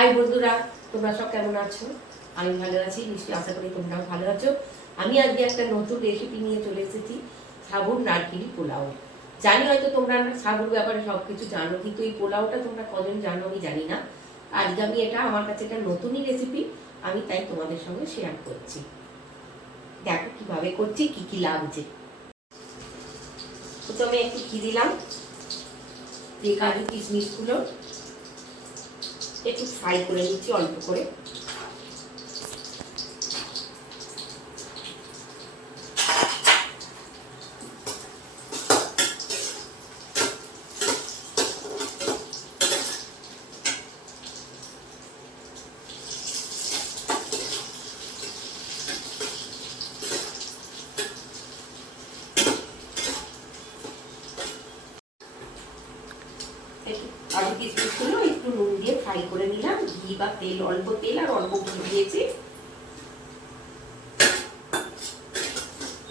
High বন্ধুরা, তোমরা সব কেমন আছো? আমি ভালো আছি, নিশ্চয়ই আশা করি তোমরাও ভালো আছো। আমি আজকে একটা নতুন রেসিপি নিয়ে চলে এসেছি, সাবুর নারকেলি পোলাও। জানি হয়তো তোমরা সাবুর ব্যাপারে সব কিছু জানো, কিন্তু এই পোলাওটা তোমরা কজন জানো আমি জানি না। আজকে আমি আমার কাছে এটা নতুনই রেসিপি, আমি তাই তোমাদের সঙ্গে শেয়ার করছি। দেখো কিভাবে করছি, কি কি লাগছে। প্রথমে একটু ঘি দিলাম, দিয়ে কাজু কিশমিশগুলো একটু ফ্রাই করে নিচ্ছি অল্প করে। কাজু কিশমিশগুলো একটু নুন দিয়ে ফ্রাই করে নিলাম, ঘি বা তেল, অল্প তেল আর অল্প ঘি দিয়েছি।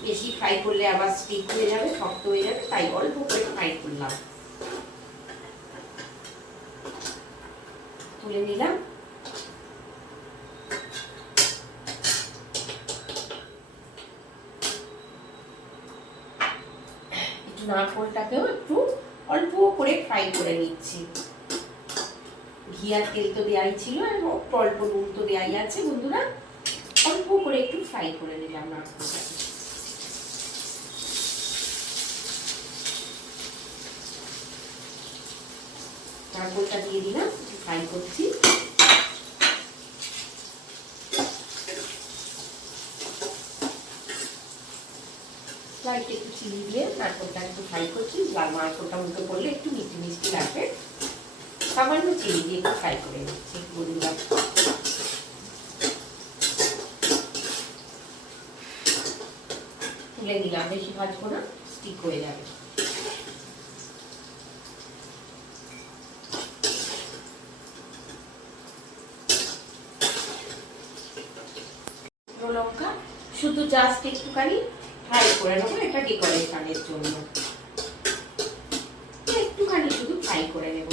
বেশি ফ্রাই করলে আবার স্টিক হয়ে যাবে, শক্ত হয়ে যাবে, তাই অল্প করে ফ্রাই করলাম। তুলে নিলাম। একটু নারকেলটাকেও একটু অল্প করে ফ্রাই করে নিচ্ছি। ঘি আর তেল তো দেওয়াই ছিল, এবং অল্প নুন তো দেওয়াই আছে বন্ধুরা। অল্প করে একটু ফ্রাই করে নিলাম নারকেলটাকে। নারকেলটা দিয়ে দিলাম, ফ্রাই করছি। একটু চিনি দিয়ে নারকেলটা একটু ফ্রাই করছি। নারকেলটা মুখে পড়লে একটু মিষ্টি মিষ্টি লাগবে, সামান্য চিনি দিয়ে একটু ফ্রাই করে নিচ্ছি বন্ধুরা। তুলে নিলাম, বেশি ভাজবো না, স্টিক হয়ে যাবে। লঙ্কা শুধু জাস্ট একটুখানি ফ্রাই করে নেবো, এটা ডেকোরেশনের জন্য একটুখানি শুধু ফ্রাই করে নেব,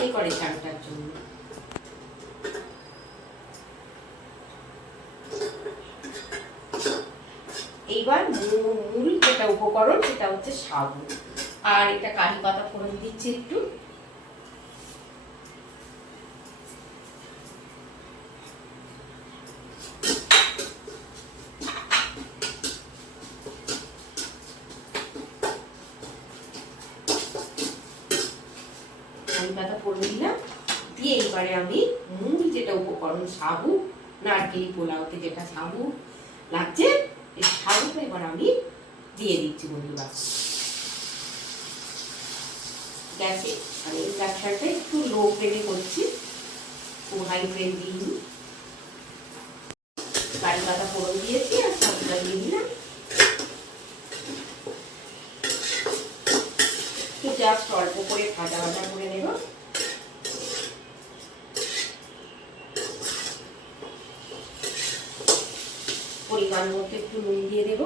ডেকোরেশনটার জন্য। এইবার মূল যেটা উপকরণ সেটা হচ্ছে সাবু, আর এটা কারি পাতা ফোড়ন দিচ্ছি একটু। কারি পাতা ফোড়ন দিলাম, দিয়ে এবারে আমি মূল যেটা উপকরণ সাবু, নারকেলি পোলাওতে যেটা সাবু লাগছে, এই সাবুটা এবার আমি দিয়ে দিচ্ছি বন্ধুরা। গ্যাসে আমি ইন্ডাকশনটা একটু লো ফ্লেমে করছি, খুব হাই ফ্লেম দিইনি। কারি পাতা ফোড়ন দিয়েছি আর সাবুটা দিয়ে দিলাম। জাস্ট অল্প করে ভাজা ভাজা করে নেব। পরিমাণ মতো একটু নুন দিয়ে দেব।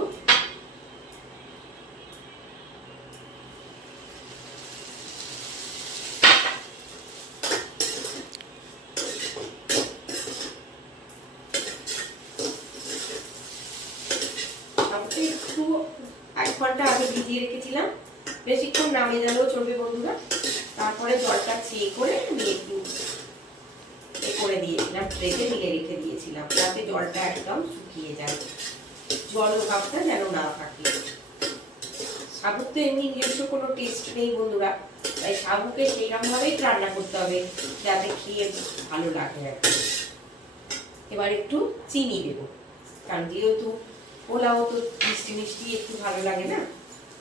একটু 1 ঘন্টা আগে ভিজিয়ে রেখেছিলাম, বেশিক্ষণ নামিয়ে গেলেও চলবে বন্ধুরা। তারপরে জলটা চেয়ে করে আমি একটু করে দিয়েছিলাম, ট্রেতে নিয়ে রেখে দিয়েছিলাম, যাতে জলটা একদম শুকিয়ে যায়, জল ভাবটা যেন না থাকে। সাবুর তো এমনি নিজস্ব কোনো টেস্ট নেই বন্ধুরা, তাই সাবুকে সেইরকম ভাবেই রান্না করতে হবে যাতে খেয়ে ভালো লাগে। এবার একটু চিনি দেবো, কারণ যেহেতু পোলাও তো মিষ্টি মিষ্টি একটু ভালো লাগে না,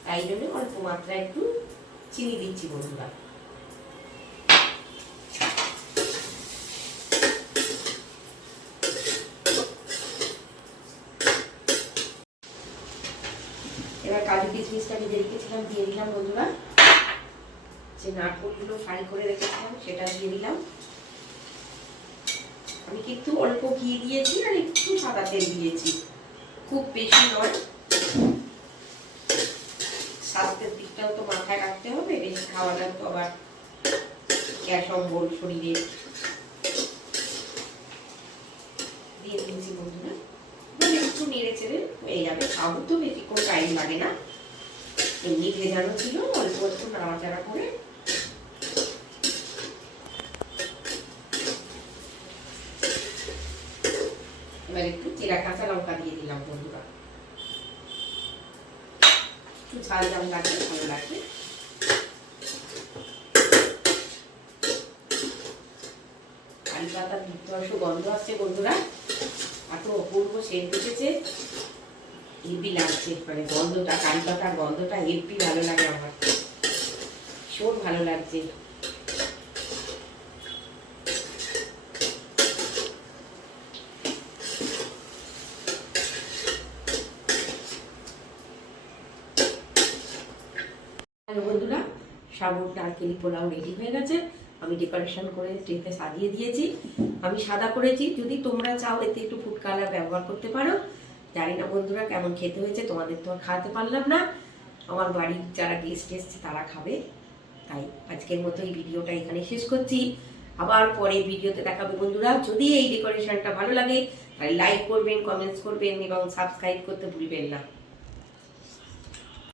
তাই জন্য অল্প মাত্রায় একটু চিনি দিচ্ছি বন্ধুরা। এবার কাজু কিশমিশটা ভেজে রেখেছিলাম দিয়ে দিলাম বন্ধুরা। যে নারকেলগুলো ফ্রাই করে রেখেছিলাম সেটা দিয়ে দিলাম। আমি কিন্তু অল্প ঘি দিয়েছি আর একটু সাদা তেল দিয়েছি, খুব বেশি নয়। স্বাস্থ্যের দিকটাও তো মাথায় রাখতে হবে, বেশি খাওয়াটা তো আবার গ্যাস অম্বল শরীরে দিয়ে দিয়েছি বন্ধুরা। একটু নেড়ে চেড়ে হয়ে যাবে, খাবো তো বেশিক্ষণ টাইম লাগে না, এমনি ভেজানো ছিল, অল্প অল্প নাড়াচাড়া করে এবার একটু চেরা কাঁচা লঙ্কা দিয়ে দিলাম বন্ধুরা, একটু ঝাল ঝাল লাগবে, ভালো লাগবে। কারি পাতার দুর্ধর্ষ গন্ধ আসছে বন্ধুরা, এত অপূর্ব সেন্ট উঠেছে, হেভি লাগছে, মানে গন্ধটা, কারি পাতার গন্ধটা হেভি ভালো লাগে আমার, ভীষণ ভালো লাগছে। হ্যালো বন্ধুরা, সাবুর নারকেলি পোলাও রেডি হয়ে গেছে। আমি ডেকোরেশন করে ট্রেতে সাজিয়ে দিয়েছি। আমি সাদা করেছি, যদি তোমরা চাও এতে একটু ফুড কালার ব্যবহার করতে পারো। জানি না বন্ধুরা কেমন খেতে হয়েছে, তোমাদের তো আর খাওয়াতে পারলাম না, আমার বাড়ির যারা গেস্ট এসছে তারা খাবে, তাই আজকের মতো এই ভিডিওটা এখানে শেষ করছি। আবার পরে ভিডিওতে দেখাবে বন্ধুরা। যদি এই ডেকোরেশনটা ভালো লাগে তাহলে লাইক করবেন, কমেন্টস করবেন এবং সাবস্ক্রাইব করতে ভুলবেন না।